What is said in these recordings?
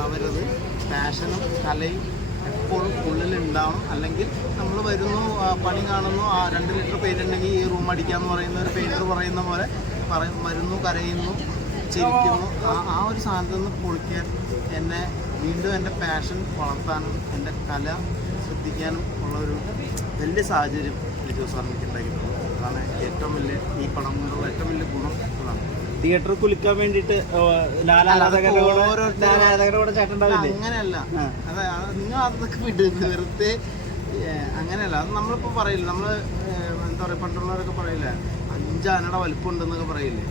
ആവരുത്. പാഷനും കലയും എപ്പോഴും ഉള്ളിലുണ്ടാവണം. അല്ലെങ്കിൽ നമ്മൾ വരുന്നു, പണി കാണുന്നു, 2 ലിറ്റർ പെയിൻ്റ് ഉണ്ടെങ്കിൽ ഈ റൂം അടിക്കാമെന്ന് പറയുന്ന ഒരു പെയിൻറ്റർ പറയുന്ന പോലെ വരുന്നു, കരയുന്നു, ചിരിക്കുന്നു. ആ ഒരു സാധനത്തിൽ നിന്ന് പൊളിക്കാൻ എന്നെ വീണ്ടും എൻ്റെ പാഷൻ വളർത്താനും എൻ്റെ കല ശ്രദ്ധിക്കാനും ഉള്ളൊരു വലിയ സാഹചര്യം ലിജോ സാർ എനിക്ക് ഉണ്ടാക്കിയിട്ടുണ്ട്. അതാണ് ഏറ്റവും വലിയ ഈ പടം കൊണ്ടുള്ള ഏറ്റവും വലിയ ഗുണം. അതാണ് തിയേറ്ററിൽ കുളിക്കാൻ വേണ്ടിയിട്ട് അങ്ങനെയല്ല. അതെ, നിങ്ങൾ അതൊക്കെ വിടുന്നത് വെറുതെ അങ്ങനെയല്ല. അത് നമ്മളിപ്പോൾ പറയില്ല, നമ്മൾ എന്താ പറയുക, പണ്ടുള്ളവരൊക്കെ പറയില്ല 5 ആനയുടെ വലിപ്പം ഉണ്ടെന്നൊക്കെ പറയില്ലേ.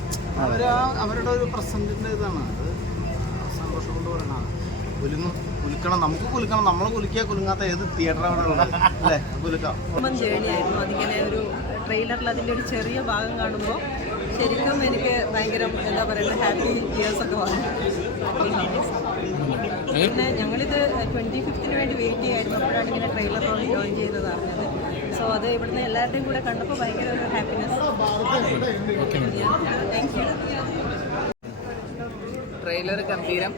അവരുടെ ഒരു പ്രസൻറ്റിൻ്റെ ഇതാണ്. അത് സന്തോഷം കൊണ്ട് പറയണതാണ്. കുലുക്കണം, നമുക്ക് കുലുക്കണം. നമ്മൾ കുലുക്കാത്ത ഏത് തിയേറ്റർ അവിടെ ഉള്ളത് അല്ലേ? കുലുക്കാം. ജേണിയായിരുന്നു. അതിങ്ങനെ ഒരു ട്രെയിലറിൽ അതിൻ്റെ ഒരു ചെറിയ ഭാഗം കാണുമ്പോൾ ശരിക്കും എനിക്ക് ഭയങ്കര എന്താ പറയുക, ഹാപ്പി ഇയേഴ്സൊക്കെ വന്നു. പിന്നെ ഞങ്ങളിത് 25th വേണ്ടി വെയിറ്റ് ചെയ്യായിരുന്നു. അപ്പോഴാണ് ഇങ്ങനെ ട്രെയിലർ ജോയിൻ ചെയ്തത് അറിഞ്ഞത്. സോ അത് ഇവിടുന്ന് എല്ലാവരുടെയും കൂടെ കണ്ടപ്പോൾ ഭയങ്കര ഒരു ഹാപ്പിനെസ്. Thank you. ട്രെയിലർ ഗംഭീരം.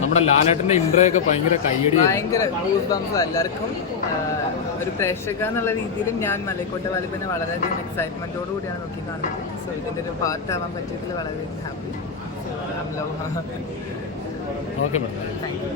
നമ്മുടെ ലാലേട്ടൻ്റെ ഇൻട്രോ ഒക്കെ ഭയങ്കര കയ്യടി, ഭയങ്കര ഗൂസ് ബംസ്. എല്ലാവർക്കും ഒരു പ്രേക്ഷക എന്നുള്ള രീതിയിലും ഞാൻ മലൈക്കോട്ടെ വാലിബനെ വളരെയധികം എക്സൈറ്റ്മെൻറ്റോടു കൂടിയാണ് നോക്കി കാണുന്നത്. സോ ഇതിൻ്റെ ഒരു പാർട്ടാവാൻ പറ്റിയതിൽ വളരെയധികം happy. Okay madam. Thank you.